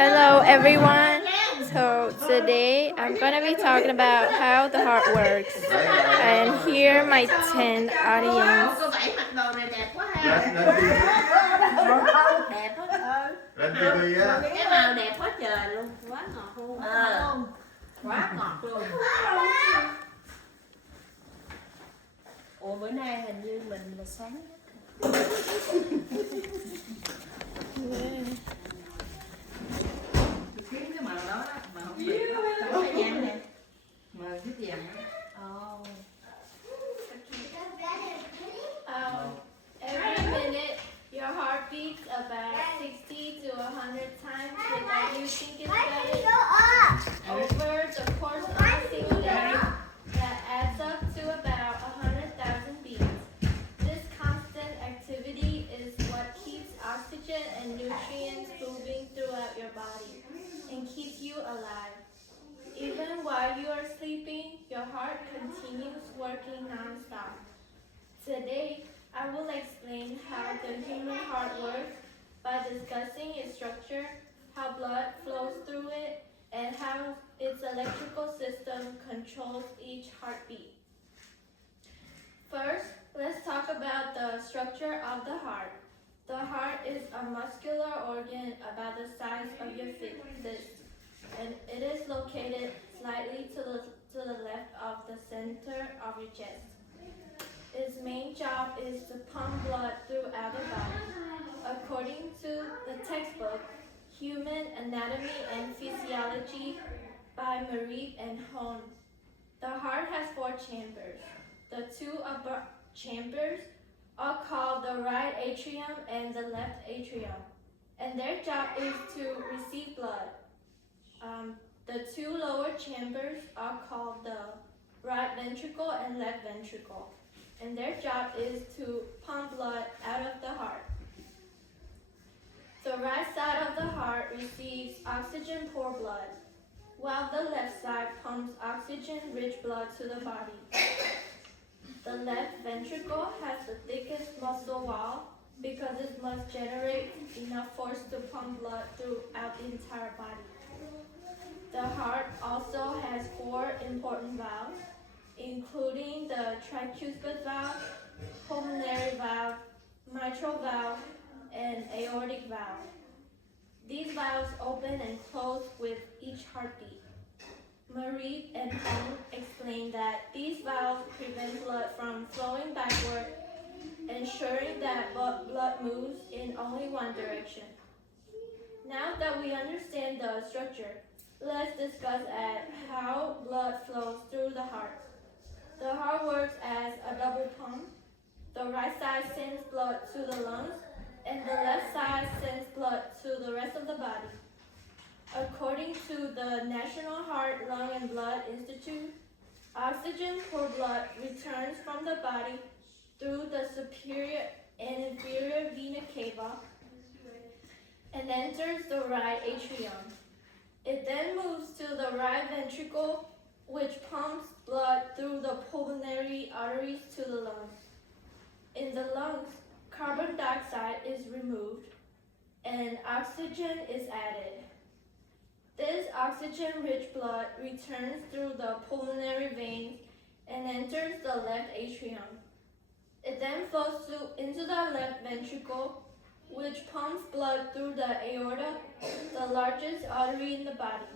Hello everyone. So today I'm gonna be talking about how the heart works. And here my 10 audience. Lên TV á. Cái màu đẹp quá trời luôn, quá ngọt luôn. Quá ngọt luôn. Ủa bữa nay hình như mình là sáng nhất. Kiếm cái màu đó mà không biết đó. Cái vàng này. Màu cái vàng đó. Every minute your heart beats about 60 to 100 times without you thinking about it. Over the course of a single day, that adds up to about 100,000 beats. This constant activity is what keeps oxygen and nutrients moving throughout your body and keeps you alive. Even while you are sleeping, your heart continues working non-stop. Today, I will explain how the human heart works by discussing its structure, how blood flows through it, and how its electrical system controls each heartbeat. First, let's talk about the structure of the heart. The heart is a muscular organ about the size of your fist, and it is located slightly to the left of the center of your chest. Its main job is to pump blood throughout the body. According to the textbook, Human Anatomy and Physiology by Marieb and Hoehn, the heart has 4 chambers. The 2 upper chambers are called the right atrium and the left atrium, and their job is to receive blood. The 2 lower chambers are called the right ventricle and left ventricle, and their job is to pump blood out of the heart. The right side of the heart receives oxygen-poor blood, while the left side pumps oxygen-rich blood to the body. The left ventricle has the thickest muscle wall because it must generate enough force to pump blood throughout the entire body. The heart also has 4 important valves, including the tricuspid valve, pulmonary valve, mitral valve, and aortic valve. These valves open and close with each heartbeat. Marieb and Hoang explained that these valves prevent blood from flowing backward, ensuring that blood moves in only one direction. Now that we understand the structure, let's discuss how blood flows through the heart. The heart works as a double pump. The right side sends blood to the lungs, and the left side sends blood to the rest of the body. According to the National Heart, Lung, and Blood Institute, oxygen-poor blood returns from the body through the superior and inferior vena cava and enters the right atrium. It then moves to the right ventricle, which pumps blood through the pulmonary arteries to the lungs. In the lungs, carbon dioxide is removed and oxygen is added. This oxygen-rich blood returns through the pulmonary veins and enters the left atrium. It then flows into the left ventricle, which pumps blood through the aorta, the largest artery in the body.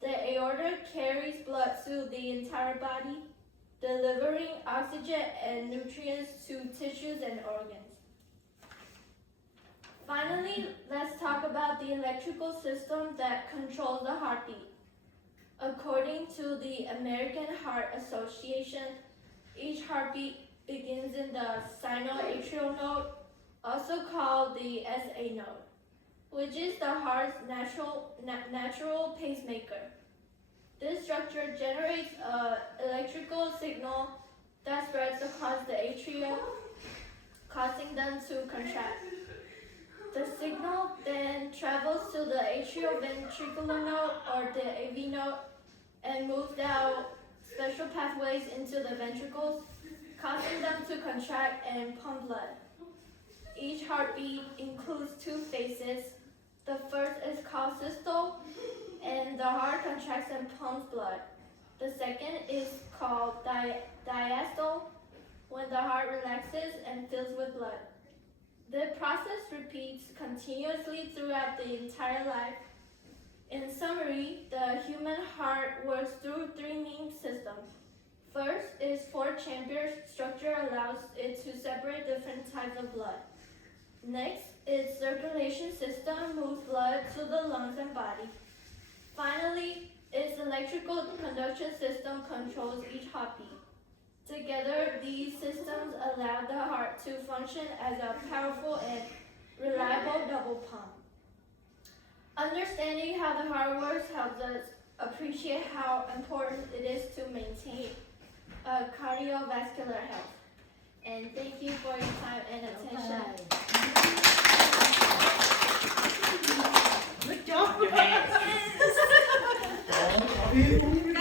The aorta carries blood to the entire body, delivering oxygen and nutrients to tissues and organs. Finally, let's talk about the electrical system that controls the heartbeat. According to the American Heart Association, each heartbeat begins in the sinoatrial node, also called the SA node, which is the heart's natural pacemaker. This structure generates an electrical signal that spreads across the atria, causing them to contract. The signal then travels to the atrioventricular node, or the AV node, and moves down special pathways into the ventricles, causing them to contract and pump blood. Each heartbeat includes 2 phases. The first is called called systole, and the heart contracts and pumps blood. The second is called diastole, when the heart relaxes and fills with blood. The process repeats continuously throughout the entire life. In summary, the human heart works through three main systems. First is four-chamber structure allows it to separate different types of blood. Next, its circulation system moves blood to the lungs and body. Finally, its electrical conduction system controls each heartbeat. Together, these systems allow the heart to function as a powerful and reliable double pump. Understanding how the heart works helps us appreciate how important it is to maintain cardiovascular health. And thank you for your time and attention. Good job. Im